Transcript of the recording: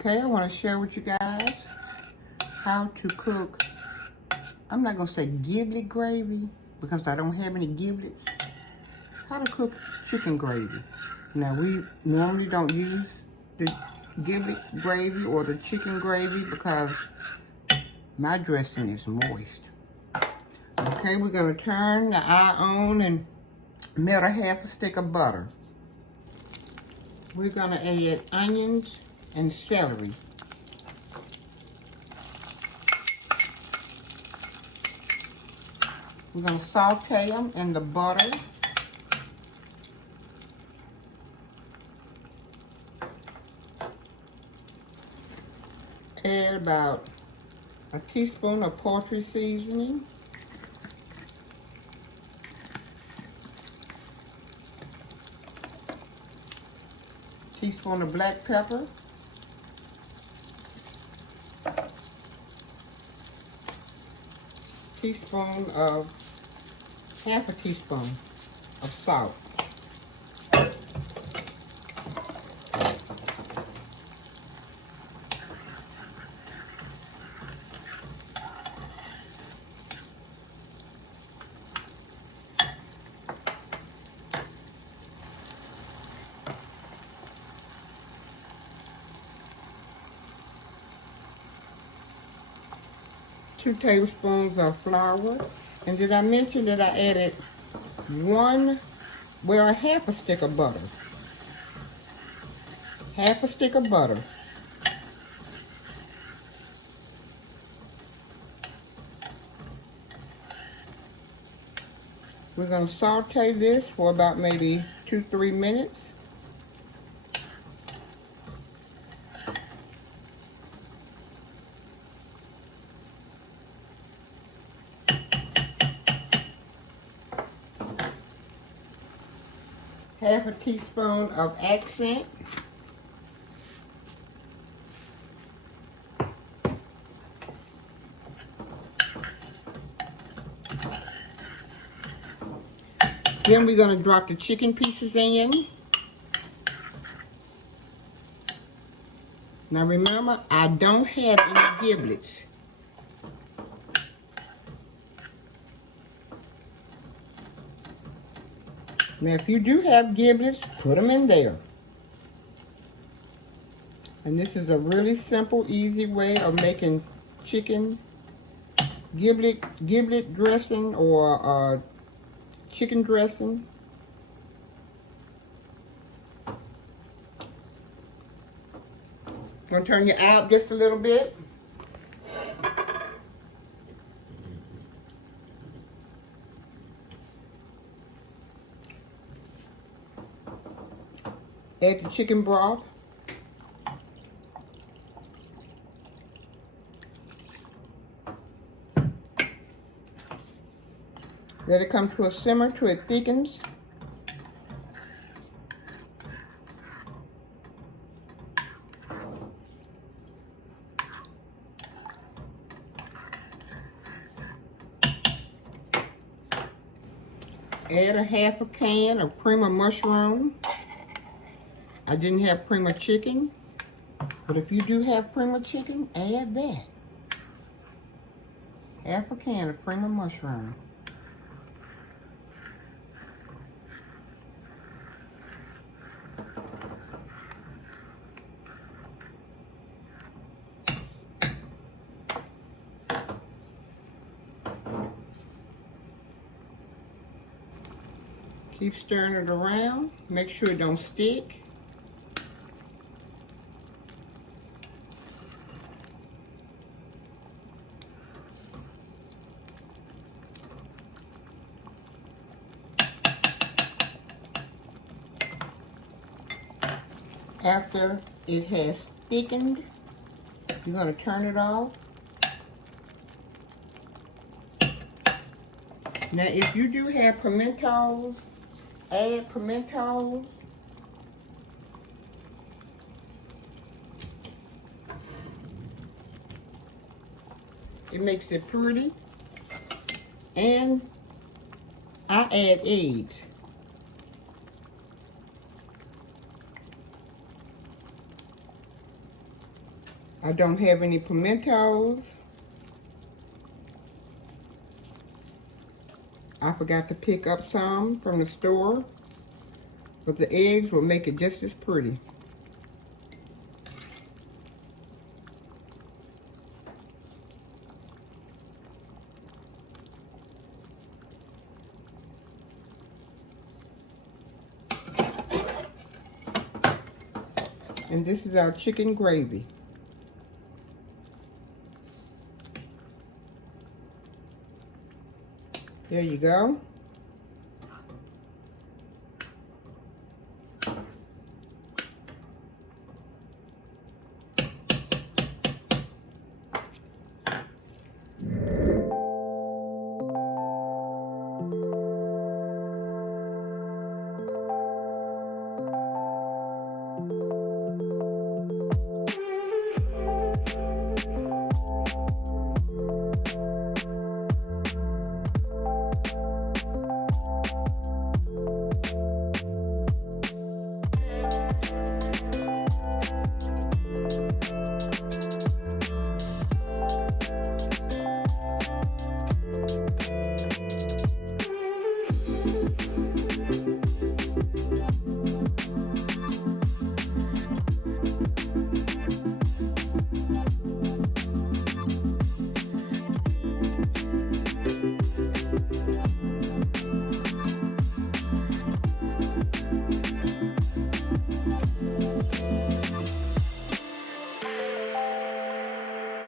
Okay, I want to share with you guys how to cook, I'm not going to say giblet gravy because I don't have any giblets. How to cook chicken gravy. Now, we normally don't use the giblet gravy or the chicken gravy because my dressing is moist. Okay, we're going to turn the eye on and melt a half a stick of butter. We're going to add onions and celery. We're going to saute them in the butter. Add about a teaspoon of poultry seasoning. Teaspoon of black pepper. Half a teaspoon of salt. Two tablespoons of flour. And did I mention that I added half a stick of butter. Half a stick of butter. We're going to saute this for about maybe 2-3 minutes. Half a teaspoon of accent. Then we're going to drop the chicken pieces in. Now remember, I don't have any giblets. Now if you do have giblets, put them in there. And this is a really simple, easy way of making chicken giblet dressing or chicken dressing. Gonna turn you out just a little bit. Add the chicken broth. Let it come to a simmer till it thickens. Add a half a can of cream of mushroom. I didn't have cream of chicken, but if you do have cream of chicken, add that. Half a can of cream of mushroom. Keep stirring it around. Make sure it don't stick. After it has thickened, you're going to turn it off. Now, if you do have pimentos, add pimentos. It makes it pretty. And I add eggs. I don't have any pimentos. I forgot to pick up some from the store, but the eggs will make it just as pretty. And this is our chicken gravy. There you go.